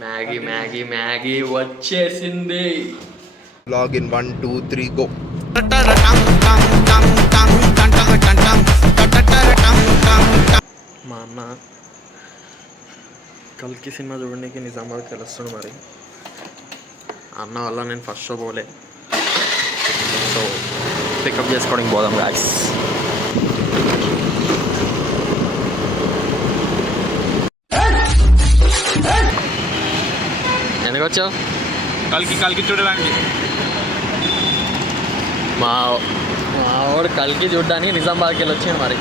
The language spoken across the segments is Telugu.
మ్యాగీ మ్యాగీ మ్యాగీ వచ్చేసింది. Login 1 2 3 go. మా అన్న కల్కి సినిమా చూడడానికి నిజామాబాద్కి వెళ్ళొస్తాడు. మరి అన్న వల్ల నేను ఫస్ట్ షో పోలే, సో పికప్ చేసుకోవడానికి పోదాం గాయ్స్. ఎందుకు వచ్చావు? కల్కి చూడడానికి. మా వాడు కల్కి చూడడానికి నిజామాబాద్కి వెళ్ళి వచ్చాను. మరి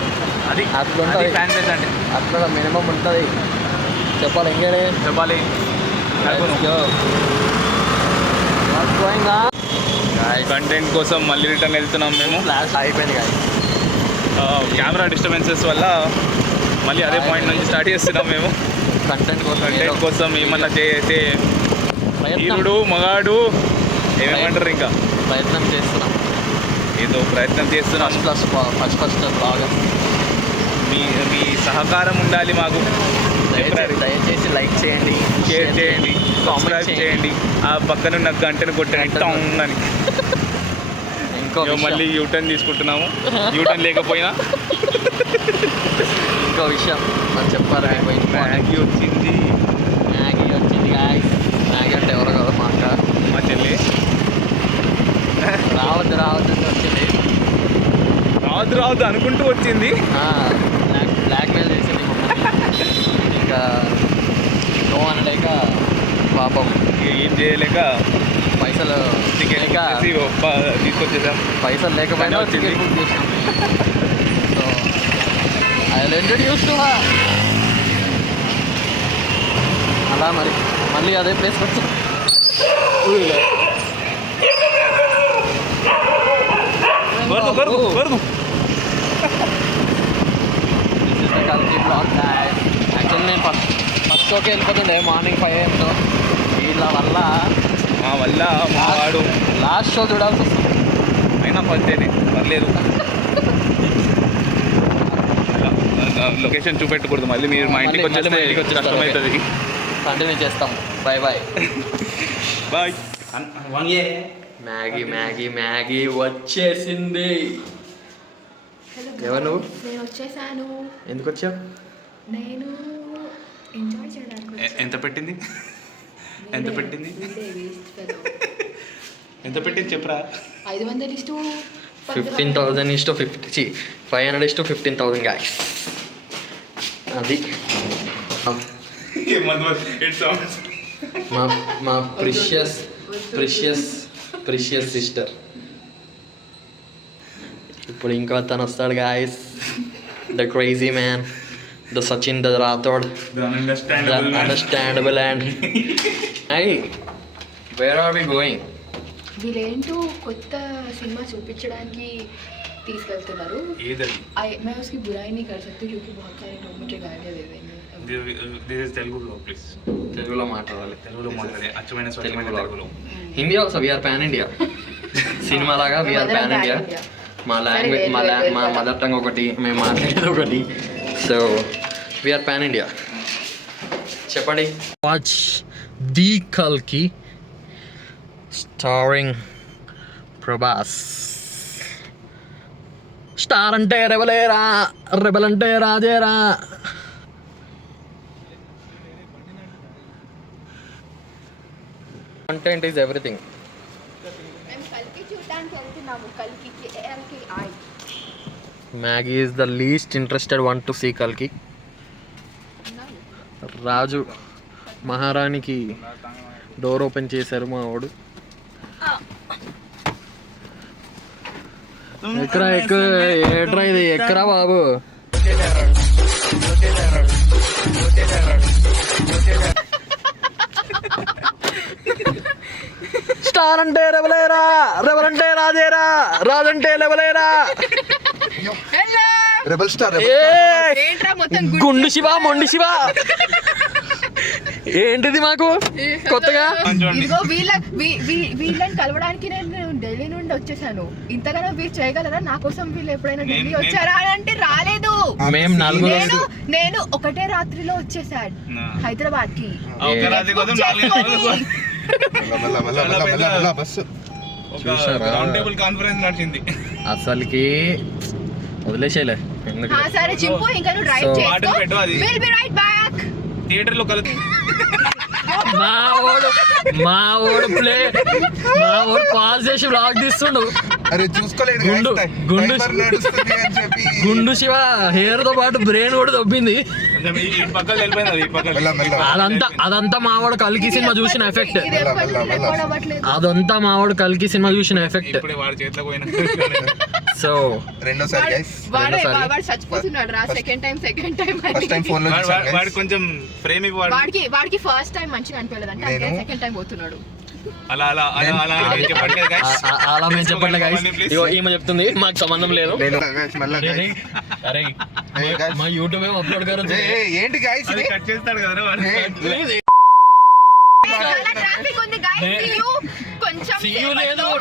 అది అట్లా ఉంటుంది, ఫ్యాన్ బేస్ అంటే అట్లా మినిమం ఉంటుంది. చెప్పాలి ఇంకేనే చెప్పాలి. కంటెంట్ కోసం మళ్ళీ రిటర్న్ వెళ్తున్నాం మేము. ఫ్లాష్ అయిపోయింది కానీ కెమెరా డిస్టర్బెన్సెస్ వల్ల మళ్ళీ అదే పాయింట్ నుంచి స్టార్ట్ చేస్తున్నాం మేము. కంటెంట్ కంటెంట్ కోసం ఏమన్నా చేసే హీరుడు మగాడు ఏమేమంటారు, ఇంకా ప్రయత్నం చేస్తున్నాం. ఏదో ప్రయత్నం చేస్తున్నాం. ఫస్ట్ బ్లాగర్ మీ సహకారం ఉండాలి మాకు. దయచేసి లైక్ చేయండి, షేర్ చేయండి, సబ్స్క్రైబ్ చేయండి. ఆ పక్కనున్న గంటను కొట్టండి టౌన్ అని. ఇంకో మళ్ళీ యూటర్న్ తీసుకుంటున్నాము. యూటర్న్ లేకపోయినా ఇంకో విషయం మనం చెప్పాలి. మ్యాగీ వచ్చింది. గాయ్స్, మ్యాగీ అంటే ఎవరు కదా మా అక్క, మా చెల్లి. రావద్దు వచ్చింది. రావద్దు అనుకుంటూ వచ్చింది. బ్లాక్మెయిల్ చేసింది మమ్మల్ని. ఇంకా నో అనలేక పాపం ఏం చేయలేక పైసలు తీసుకొచ్చేసాం. పైసలు లేకపోయినా వచ్చింది. బుక్ చేసాం. So I will introduce to her. అలా మరి మళ్ళీ అదే ప్లేస్కి వచ్చి యాక్చువల్లీ నేను ఫస్ట్ షోకి వెళ్ళిపోతుండే మార్నింగ్ 5 AM. వీళ్ళ వల్ల మా వాడు లాస్ట్ షో చూడాల్సి వస్తుంది. అయినా పర్లేదు. లొకేషన్ చూపెట్టకూడదు. మళ్ళీ మీరు మా ఇంటికి వచ్చేస్తే కష్టమవుతుంది. కంటిన్యూ చేస్తాం. Bye bye. మ్యాగీ వచ్చేసింది. ఎవరు నువ్వు? నేను వచ్చేసాను. ఎందుకు వచ్చావు? నేను ఎంజాయ్ చేయడానికి. ఎంత పెట్టింది చెప్పరా? 500 15,000 50 500 15,000 గాయ్స్. అది మా ప్రిషియస్ సిస్టర్. ఇప్పుడు ఇంకో అతను వస్తాడు guys. The crazy man, the Sachin the Rathod, the understandable and where are we going? వీళ్ళేంటో కొత్త సినిమా చూపించడానికి తీసుకెళ్తున్నారు. मैं उसकी बुराई नहीं कर सकती क्योंकि बहुत सारे लोग मुझे गालियाँ दे देंगे. తెలుగులో మాట్లాడాలి. అచ్చమైన తెలుగులో. Hindi also we're pan India. Cinema లాగా వీఆర్ పాన్ ఇండియా. మా లాంగ్వేజ్ మా మదర్ టంగ్ ఒకటి, మేము మాట్లాడేది ఒకటి. So we're pan India. చెప్పండి. వాచ్ ది కల్కి స్టారింగ్ ప్రభాస్. స్టార్ అంటే రెబలేరా, రెబల్ అంటే రాజేరా. Content is everything. Maggie is the least interested one to see కల్కి. రాజు మహారాణికి డోర్ ఓపెన్ చేశారు మా వాడు. ఏట్రా ఇది ఎక్కరా బాబు. స్టార్ అంటే రెబలేరా, రెబల్ అంటే రాజేరా, రాజంటే లెవలేరా. రెబల్ స్టార్ గుండు శివ, మొండి శివ. ఏంటిది మాకు కొత్తగా? ఇదిగో వీళ్ళని కలవడానికి నేను ఢిల్లీ నుండి వచ్చేసాను. ఇంతగానో వీళ్ళు చేయగలరా? నా కోసం వీళ్ళు ఎప్పుడైనా ఢిల్లీ వచ్చారా అంటే రాలేదు. మేము నలుగురు నేను ఒకటే రాత్రిలో వచ్చేసాడు హైదరాబాద్ కి. ఒక రాత్రి కోసం 4 గంటలు బస్సు రౌండ్ టేబుల్ కాన్ఫరెన్స్ నడిచింది. అసలుకి వదిలేసేలే. సరే చింపు ఇంకా నువ్వు డ్రైవ్ చేసుకో. Will be right back. Theatre లో కలుద్దాం. మా ఓడు పాస్ చేసి బ్లాగ్ తీస్తుండు. అరే చూసుకోలేదు గుండు శివ హెయిర్ తో పాటు బ్రెయిన్ కూడా దొబ్బింది. అదంతా మావాడు కల్కి సినిమా చూసిన ఎఫెక్ట్. అదంతా మావాడు కల్కి సినిమా చూసిన ఎఫెక్ట్. సో రెండోసారి కొంచెం ఫ్రేమ్ వాడికి ఫస్ట్ టైం మంచిగా అనిపించలేదు అంటే సెకండ్ టైం పోతున్నాడు. అలా మేము చెప్పట్లే గైస్. ఈమె చెప్తుంది మాకు సంబంధం లేదు. అరే మా యూట్యూబ్ ఏమో అప్లోడ్ గారు ఏంటి గైస్ కట్ చేస్తాడు కదా లేదు.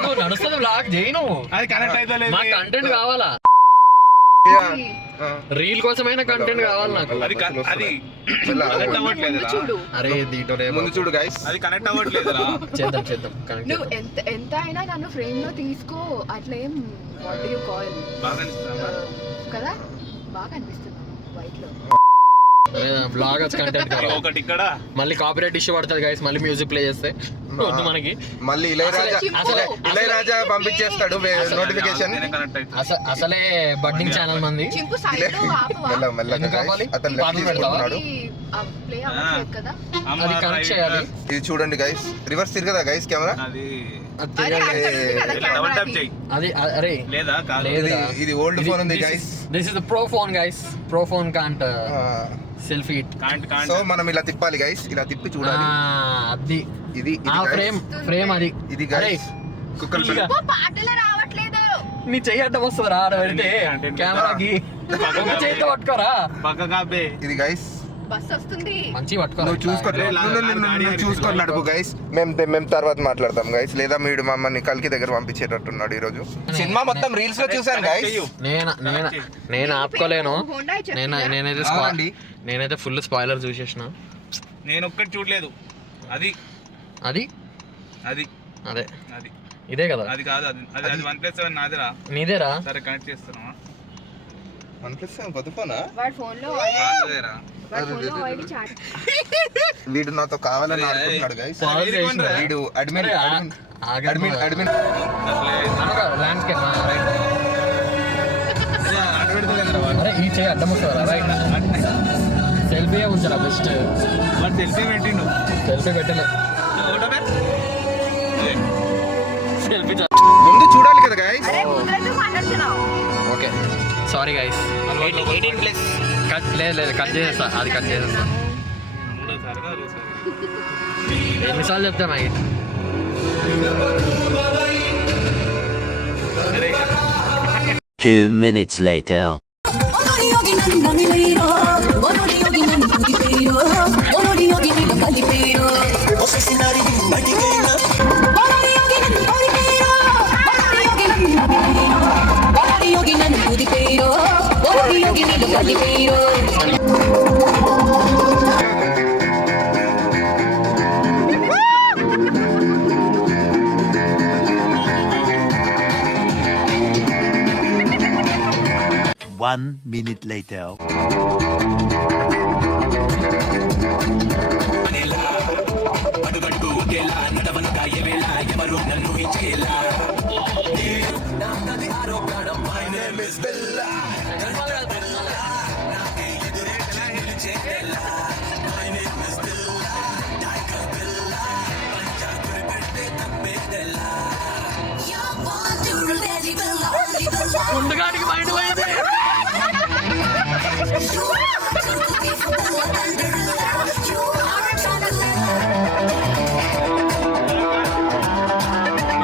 నువ్వు నడుస్తుంది బ్లాగ్ చేయను. అది కనెక్ట్ అయితే మాకు కంటెంట్ కావాలా, రీల్ కోసమైనా కంటెంట్ కావాలి నాకు. అది అరే దీంట్లో ముందు చూడు గైస్, అది కనెక్ట్ అవ్వట్లేదు. చేద్దాం నువ్వు ఎంత అయినా నన్ను ఫ్రేమ్ లో తీసుకో. అట్లా ఏం వాట్ డు యు కాల్ కదా బాగా అనిపిస్తుంది వైట్ లో. బ్లాగర్స్ కంటెంట్ ఒకటి ఇక్కడ మళ్ళీ కాపీరైట్ ఇష్యూ పడుతుంది గైస్. మళ్ళీ మ్యూజిక్ ప్లే చేస్తే వద్దు మనకి. మళ్ళీ ఇళయరాజా పంపించేస్తాడు నోటిఫికేషన్. అసలే బడ్డింగ్ ఛానల్ మంది. అది కనెక్ట్ చేయాలి. ఇది చూడండి గైస్, రివర్స్ తిరగదా గైస్ కెమెరా? అది అరే లేదు, ఇది ఓల్డ్ ఫోన్ ఉంది guys. This is the pro phone guys. Pro phone can't selfie. So మనం ఇలా తిప్పాలి గైస్, ఇలా తిప్పి చూడాలి. అది ఇది ఫ్రేమ్ అది. ఇది గైస్ కుక్కర్ నీ చెయ్యి అడ్డం వస్తుంది రా వెళ్తే కెమెరాకి చేతితో పట్టుకోరా. ఇది గైస్ బస్ వస్తుంది మంచిగా పట్టుకో. నువ్వు చూసుకొని నడుపు గైస్. మేము తర్వాత మాట్లాడతాం గైస్. లేదా మీరు మమ్మల్ని కల్కి దగ్గర పంపించేటట్టున్నాడు ఈ రోజు. సినిమా మొత్తం రీల్స్ లో చూసాను గైస్. నేను ఆపుకోలేను. నేనైతే ఫుల్ స్పాయిలర్ చూసేసిన. నేను ఒక్కటి చూడలేదు. అది అది అది అదే అది ఇదే కదా. అది కాదు, అది 1+7 నాదిరా. నీదేరా? సరే కనెక్ట్ చేస్తున్నావా? 1+7 కొత్త ఫోనా? వాడి ఫోన్ లో వీడు నాతో కావాలని అనుకుంటున్నాడు గైస్. వీడు అడ్మిన్ ల్యాండ్స్కేప్ ఈ చేయి అడ్డం వస్తుందా? రైట్ సెల్ఫీ ఉంచారా బెస్ట్. సెల్ఫీ పెట్టిండు. సెల్ఫీ పెట్టలే. సెల్ఫీ ముందు చూడాలి కదా గైస్. Okay sorry guys. 18+ లేదు కట్ చేసేస్తా. అది కట్ చేసేస్తా. ఎన్నిసార్లు చెప్తా మాకి. Two minutes later. One minute later. ముందుగానికి మైండ్ పోయింది.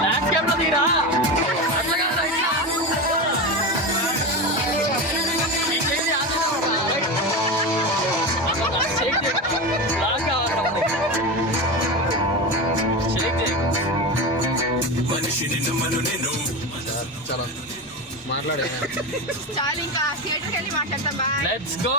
ల్యాండ్స్కేప్ లో తీరా. చలో మాట్లాడే చాలు ఇంకా థియేటర్కి వెళ్ళి మాట్లాడతాం. బాయ్. Let's go.